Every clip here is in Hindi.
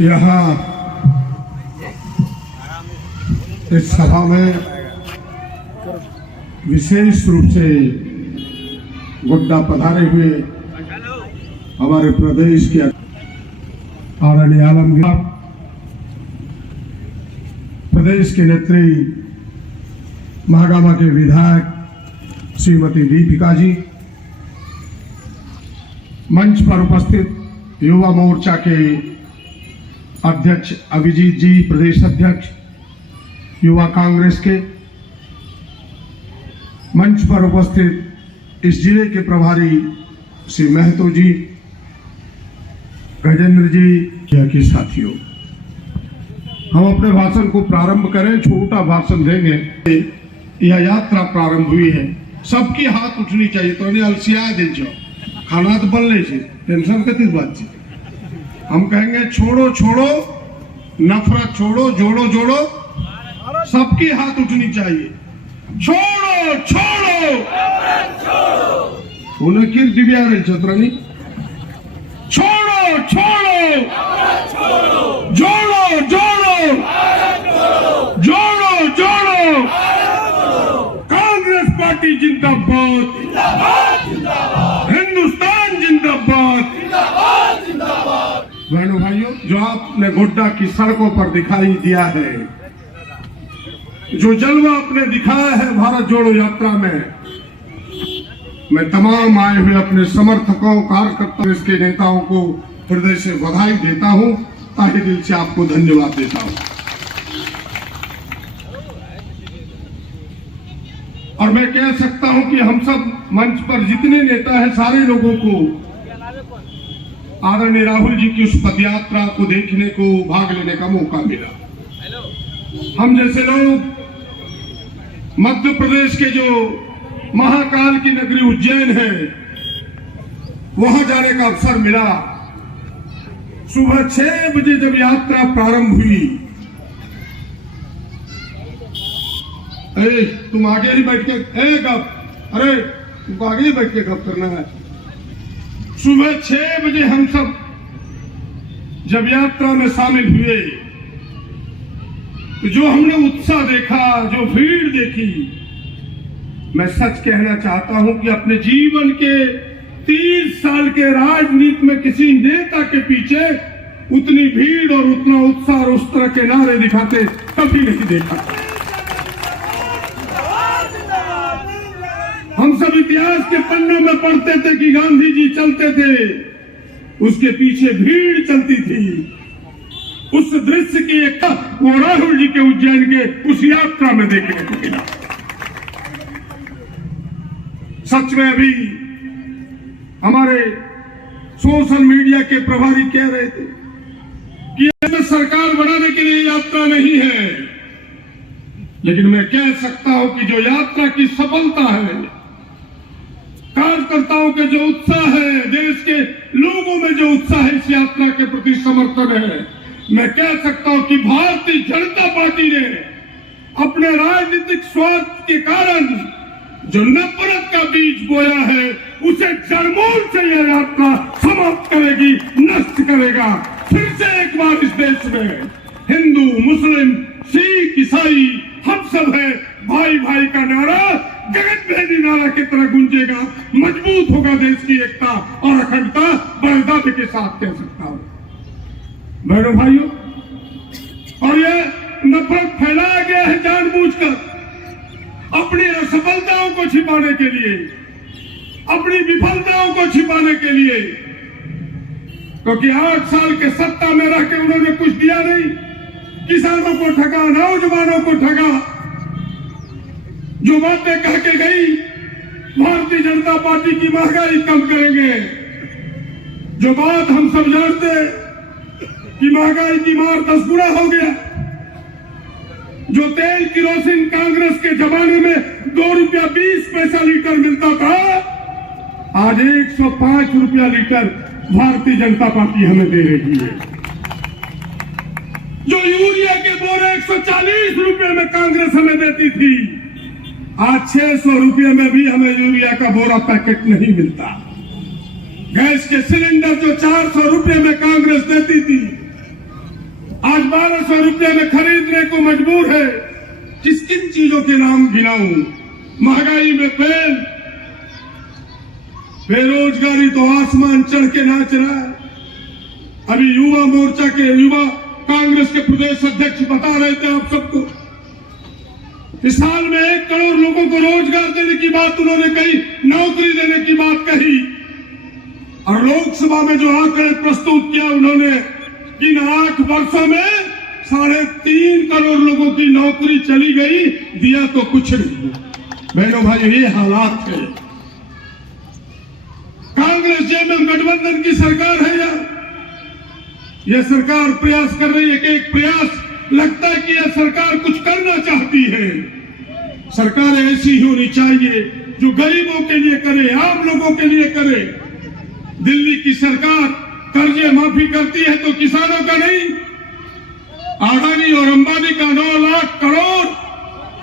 यहाँ इस सभा में विशेष रूप से गोड्डा पधारे हुए हमारे प्रदेश के आदरणीय आलमगीर, प्रदेश के नेत्री महागामा के विधायक श्रीमती दीपिका जी, मंच पर उपस्थित युवा मोर्चा के अध्यक्ष अभिजीत जी, प्रदेश अध्यक्ष युवा कांग्रेस के, मंच पर उपस्थित इस जिले के प्रभारी श्री महतो जी, गजेंद्र जी के साथियों, हम अपने भाषण को प्रारंभ करें। छोटा भाषण देंगे। यह यात्रा प्रारंभ हुई है, सबकी हाथ उठनी चाहिए। तो नहीं अलसिया दिन जो खाना तो बन ले, टेंशन किस बात से। हम कहेंगे छोड़ो छोड़ो नफरत, छोड़ो जोड़ो जोड़ो, सबकी हाथ उठनी चाहिए। छोड़ो छोड़ो उन्हें किस दिव्या रही छत्रानी, छोड़ो छोड़ो जोड़ो जोड़ो जोड़ो जोड़ो, कांग्रेस पार्टी जिंदाबाद, हिंदुस्तान जिंदाबाद। बहनों भाइयों, जो आपने गोड्डा की सड़कों पर दिखाई दिया है, जो जलवा आपने दिखाया है भारत जोड़ो यात्रा में, मैं तमाम आए हुए अपने समर्थकों, कार्यकर्ताओं, इसके नेताओं को हृदय से बधाई देता हूं, ताहे दिल से आपको धन्यवाद देता हूं। और मैं कह सकता हूं कि हम सब मंच पर जितने नेता हैं, सारे लोगों को आदरणीय राहुल जी की उस पदयात्रा को देखने को, भाग लेने का मौका मिला। हम जैसे लोग मध्य प्रदेश के जो महाकाल की नगरी उज्जैन है, वहां जाने का अवसर मिला। सुबह 6 बजे जब यात्रा प्रारंभ हुई, तुम आगे ही बैठ के गप, अरे तुमको आगे ही बैठ के गप करना है। सुबह 6 बजे हम सब जब यात्रा में शामिल हुए, तो जो हमने उत्साह देखा, जो भीड़ देखी, मैं सच कहना चाहता हूं कि अपने जीवन के 30 साल के राजनीति में किसी नेता के पीछे उतनी भीड़ और उतना उत्साह और उस तरह के नारे दिखाते कभी नहीं देखा। हम सब इतिहास के पन्नों में पढ़ते थे कि गांधी जी चलते थे, उसके पीछे भीड़ चलती थी। उस दृश्य की एक वो राहुल जी के उज्जैन के उस यात्रा में देखने को मिला। सच में अभी हमारे सोशल मीडिया के प्रभारी कह रहे थे कि इसमें सरकार बढ़ाने के लिए यात्रा नहीं है, लेकिन मैं कह सकता हूं कि जो यात्रा की सफलता है, कार्यकर्ताओं के जो उत्साह है, देश के लोगों में जो उत्साह है, इस यात्रा के प्रति समर्थन है, मैं कह सकता हूं कि भारतीय जनता पार्टी ने अपने राजनीतिक स्वार्थ के कारण जो नफरत का बीज बोया है, उसे जड़मूल से यह यात्रा समाप्त करेगी, नष्ट करेगा। फिर से एक बार इस देश में हिंदू, मुस्लिम, सिख, ईसाई, हम सब है, भाई भाई का नारा गगनभेदी नारा की तरह गूंजेगा। मजबूत होगा देश की एकता और अखंडता, बलिदान के साथ कह सकता हूं। बहनों भाइयों, और यह नफरत फैलाया गया है जानबूझकर, अपनी असफलताओं को छिपाने के लिए, अपनी विफलताओं को छिपाने के लिए, क्योंकि 8 साल के सत्ता में रह के उन्होंने कुछ दिया नहीं। किसानों को ठगा, नौजवानों को ठगा। जो बातें कह के गई, भारतीय जनता पार्टी की महंगाई कम करेंगे, जो बात हम सब जानते कि महंगाई की मार 10 गुना हो गया। जो तेल किरोसिन कांग्रेस के जमाने में 2 रुपया 20 पैसा लीटर मिलता था, आज 105 रुपया लीटर भारतीय जनता पार्टी हमें दे रही है। जो यूरिया के बोरे 140 रुपए में कांग्रेस हमें देती थी, आज 600 रुपये में भी हमें यूरिया का बोरा पैकेट नहीं मिलता। गैस के सिलेंडर जो 400 रुपए में कांग्रेस देती थी, आज 1200 रुपए में खरीदने को मजबूर है। किन किन चीजों के नाम गिनाऊं? महंगाई में फेल, बेरोजगारी तो आसमान चढ़ के नाच रहा है। अभी युवा मोर्चा के युवा कांग्रेस के प्रदेश अध्यक्ष बता रहे थे आप सबको, इस साल में 1 करोड़ लोगों को रोजगार देने की बात उन्होंने कही, नौकरी देने की बात कही। और लोकसभा में जो आंकड़े प्रस्तुत किया उन्होंने, इन 8 वर्षों में 3.5 करोड़ लोगों की नौकरी चली गई, दिया तो कुछ नहीं। बहनों भाई, ये हालात है। कांग्रेस जेएमएम गठबंधन की सरकार है यह सरकार प्रयास कर रही है कि एक प्रयास लगता है कि यह सरकार कुछ करना चाहती है। सरकार ऐसी होनी चाहिए जो गरीबों के लिए करे, आम लोगों के लिए करे। दिल्ली की सरकार कर्जे माफी करती है तो किसानों का नहीं। अडानी और अंबानी का 9 लाख करोड़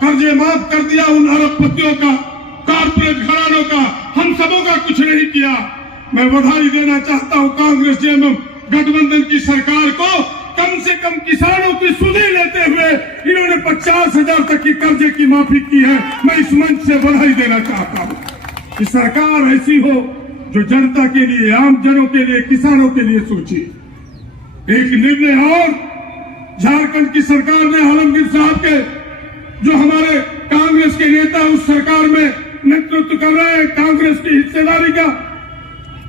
कर्जे माफ कर दिया, उन अरबपतियों का, कारपोरेट घरानों का, हम सबों का कुछ नहीं किया। मैं बधाई देना चाहता हूं कांग्रेस जेएमएम गठबंधन की सरकार को। कम से कम किसानों की सुधि लेते हुए इन्होंने 50,000 तक की कर्जे की माफी की है। मैं इस मंच से बधाई देना चाहता हूं कि सरकार ऐसी हो जो जनता के लिए, आम जनों के लिए, किसानों के लिए सोचे। एक निर्णय और, झारखंड की सरकार ने आलमगीर साहब के, जो हमारे कांग्रेस के नेता उस सरकार में नेतृत्व कर रहे हैं कांग्रेस की हिस्सेदारी का,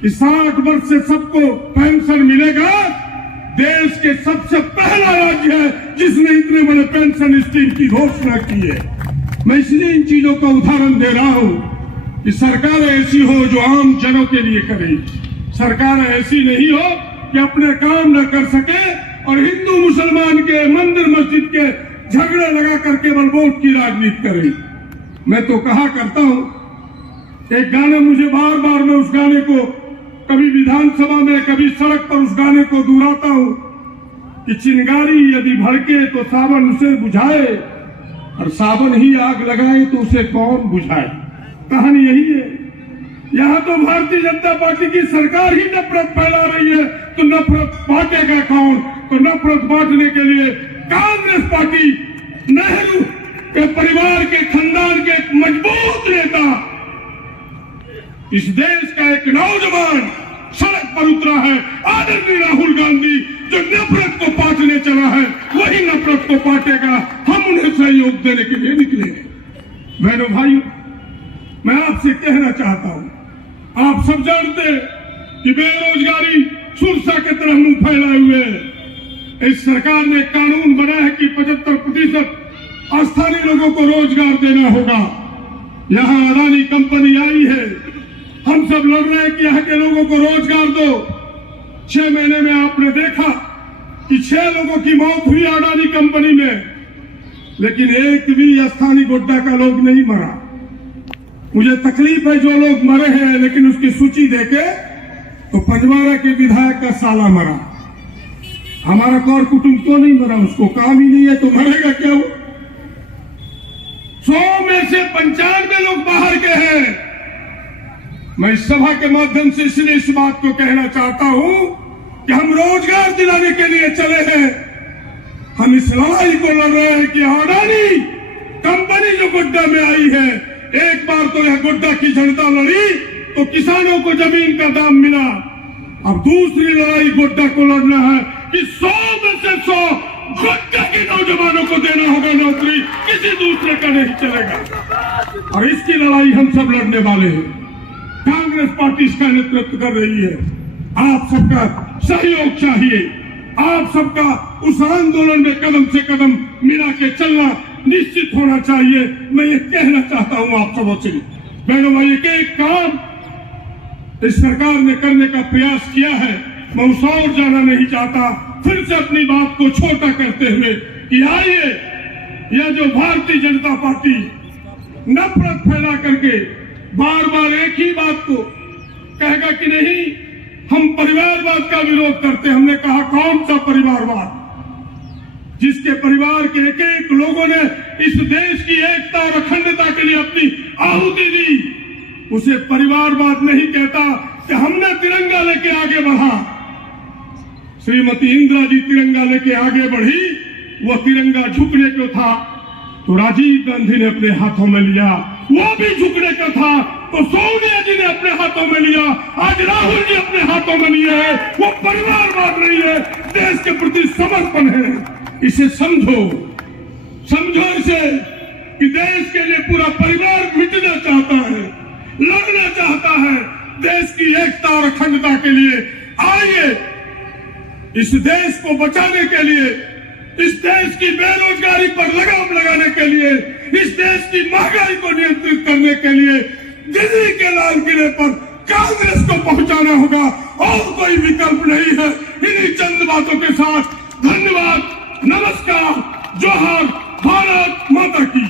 कि 60 वर्ष से सबको पेंशन मिलेगा। देश के सबसे पहला राज्य है जिसने इतने बड़े पेंशन स्कीम की घोषणा की है। मैं इसलिए इन चीजों का उदाहरण दे रहा हूं कि सरकार ऐसी हो जो आम जनों के लिए करे। सरकार ऐसी नहीं हो कि अपने काम न कर सके और हिंदू मुसलमान के, मंदिर मस्जिद के झगड़े लगा कर केवल वोट की राजनीति करे। मैं तो कहा करता हूं, एक गाना मुझे बार बार, मैं उस गाने को कभी विधानसभा में, कभी सड़क पर उस गाने को दोहराता हूं कि चिंगारी यदि भड़के तो सावन उसे बुझाए, और सावन ही आग लगाए तो उसे कौन बुझाए। कहानी यही है। यहां तो भारतीय जनता पार्टी की सरकार ही नफरत फैला रही है, तो नफरत बांटेगा कौन? तो नफरत बांटने के लिए कांग्रेस पार्टी, नेहरू के परिवार के, खानदान के एक मजबूत नेता, इस देश का एक नौजवान सड़क पर उतरा है, आदरणीय राहुल गांधी, जो नफरत को बांटने चला है, वही नफरत को बांटेगा। हम उन्हें सहयोग देने के लिए निकले हैं। बहनों भाइयों, मैं आपसे कहना चाहता हूं, आप सब जानते हैं कि बेरोजगारी सुरसा के तरह मुंह फैलाए हुए है। इस सरकार ने कानून बनाया है कि 75% स्थानीय लोगों को रोजगार देना होगा। यहां अडानी कंपनी आई है, हम सब लड़ रहे हैं कि यहाँ के लोगों को रोजगार दो। 6 महीने में आपने देखा कि 6 लोगों की मौत हुई अडानी कंपनी में, लेकिन एक भी स्थानीय गोड्डा का लोग नहीं मरा। मुझे तकलीफ है जो लोग मरे हैं, लेकिन उसकी सूची देखे तो पंजवारा के विधायक का साला मरा। हमारा कौर कुटुंब क्यों नहीं मरा? उसको काम ही नहीं है तो मरेगा क्या वो? 100 में से 95 लोग बाहर के हैं। मैं इस सभा के माध्यम से इसलिए इस बात को कहना चाहता हूं कि हम रोजगार दिलाने के लिए चले हैं। हम इस लड़ाई को लड़ रहे हैं कि अडानी कंपनी जो गोड्डा में आई है, एक बार तो यह गोड्डा की जनता लड़ी तो किसानों को जमीन का दाम मिला। अब दूसरी लड़ाई गोड्डा को लड़ना है कि 100 में से 100 गोड्डा के नौजवानों को देना होगा नौकरी, किसी दूसरे का नहीं चलेगा। और इसकी लड़ाई हम सब लड़ने वाले हैं। कांग्रेस पार्टी इसका नेतृत्व कर रही है। आप सबका सहयोग चाहिए, आप सबका उस आंदोलन में कदम से कदम मिला के चलना निश्चित होना चाहिए। मैं ये कहना चाहता हूं आप सबों से, बहनों भाई, एक काम इस सरकार ने करने का प्रयास किया है। मैं उस और जाना नहीं चाहता, फिर से अपनी बात को छोटा करते हुए कि आइए, यह जो भारतीय जनता पार्टी नफरत फैला करके बार बार एक ही बात को कहेगा कि नहीं हम परिवारवाद का विरोध करते। हमने कहा कौन सा परिवारवाद? जिसके परिवार के एक एक लोगों ने इस देश की एकता और अखंडता के लिए अपनी आहुति दी, उसे परिवारवाद नहीं कहता। कि हमने तिरंगा लेके आगे बढ़ा। श्रीमती इंदिरा जी तिरंगा लेके आगे बढ़ी, वो तिरंगा झुकने को था तो राजीव गांधी ने अपने हाथों में लिया, वो भी झुकने का था तो सोनिया जी ने अपने हाथों में लिया, आज राहुल जी अपने हाथों में लिए है। वो परिवारवाद नहीं है, देश के प्रति समर्पण है। इसे समझो, समझो इसे कि देश के लिए पूरा परिवार मिटना चाहता है, लड़ना चाहता है देश की एकता और अखंडता के लिए। आइए इस देश को बचाने के लिए, इस देश की बेरोजगारी पर लगाम लगाने के लिए, इस देश की महंगाई को नियंत्रित करने के लिए दिल्ली के लाल किले पर कांग्रेस को पहुंचाना होगा और कोई विकल्प नहीं है। इन्हीं चंद बातों के साथ धन्यवाद, नमस्कार, जोहार, भारत माता की।